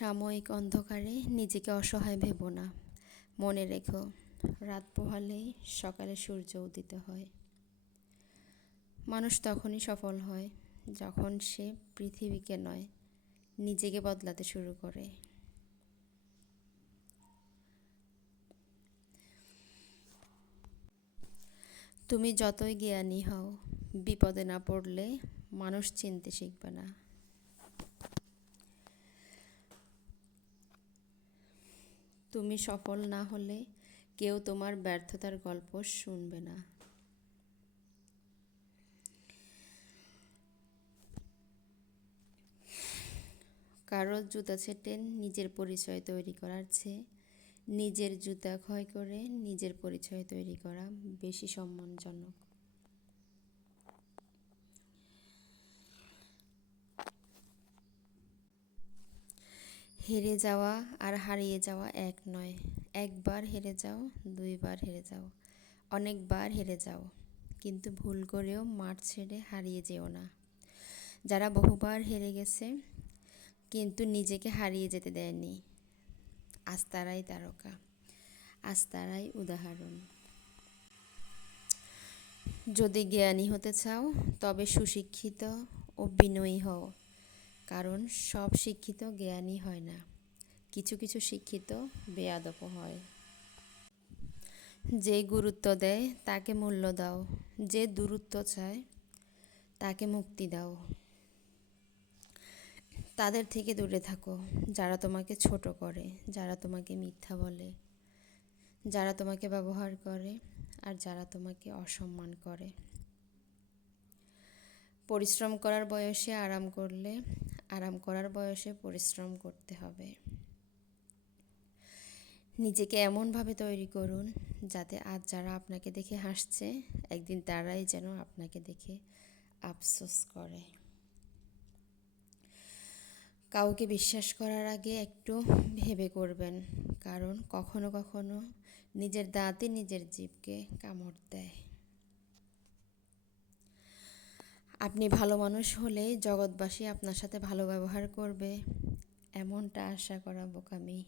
সাময়িক অন্ধকারে নিজেকে অসহায় ভেবো না। মনে রেখো, রাত পোহালেই সকালে সূর্য উদিত হয়। মানুষ তখনই সফল হয় যখন সে পৃথিবীকে নয়, নিজেকে বদলাতে শুরু করে। তুমি যতই জ্ঞানী হও, বিপদে না পড়লে মানুষ চিনতে শিখবে না। তুমি সফল না হলে কেউ তোমার ব্যর্থতার গল্প শুনবে না। কারো জুতা ছেটে নিজের পরিচয় তৈরি করার চেয়ে নিজের জুতা ক্ষয় করে নিজের পরিচয় তৈরি করা বেশি সম্মানজনক। হেরে যাওয়া আর হারিয়ে যাওয়া এক নয়। একবার হেরে যাও, দুইবার হেরে যাও, অনেকবার হেরে যাও, কিন্তু ভুল করেও মাঠ ছেড়ে হারিয়ে যেও না। যারা বহুবার হেরে গেছে কিন্তু নিজেকে হারিয়ে যেতে দেয়নি, আজ তারাই তারকা, আজ তারাই উদাহরণ। যদি জ্ঞানী হতে চাও তবে সুশিক্ষিত ও বিনয়ী হও, কারণ সব শিক্ষিত জ্ঞানী হয় না, কিছু কিছু শিক্ষিত বেয়াদব হয়। যে গুরুত্ব দেয় তাকে মূল্য দাও, যে দূরত্ব চায় তাকে মুক্তি দাও। তাদের থেকে দূরে থাকো যারা তোমাকে ছোট করে, যারা তোমাকে মিথ্যা বলে, যারা তোমাকে ব্যবহার করে আর যারা তোমাকে অসম্মান করে। পরিশ্রম করার বয়সে আরাম করলে আরাম করার বয়সে পরিশ্রম করতে হবে। নিজেকে এমনভাবে তৈরি করুন যাতে আজ যারা আপনাকে দেখে হাসছে, একদিন তারাই যেন আপনাকে দেখে আফসোস করে। কাউকে বিশ্বাস করার আগে একটু ভেবে করবেন, কারণ কখনো কখনো নিজের দাঁতই নিজের জিভকে কামড় দেয়। আপনি ভালো মানুষ হলে জগৎবাসী আপনার সাথে ভালো ব্যবহার করবে, এমনটা আশা করা বোকামি।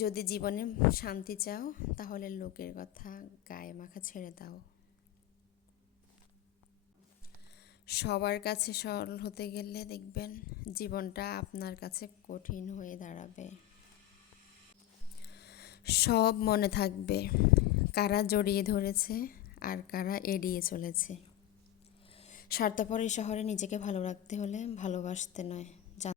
যদি জীবনে শান্তি চাও তাহলে লোকের কথা গায়ে মাখা ছেড়ে দাও। সবার কাছে সরল হতে গেলে দেখবেন জীবনটা আপনার কাছে কঠিন হয়ে দাঁড়াবে। সব মনে থাকবে, কারা জড়িয়ে ধরেছে আর কারা এড়িয়ে চলেছে। স্বার্থপর এই শহরে নিজেকে ভালো রাখতে হলে ভালোবাসতে নয়,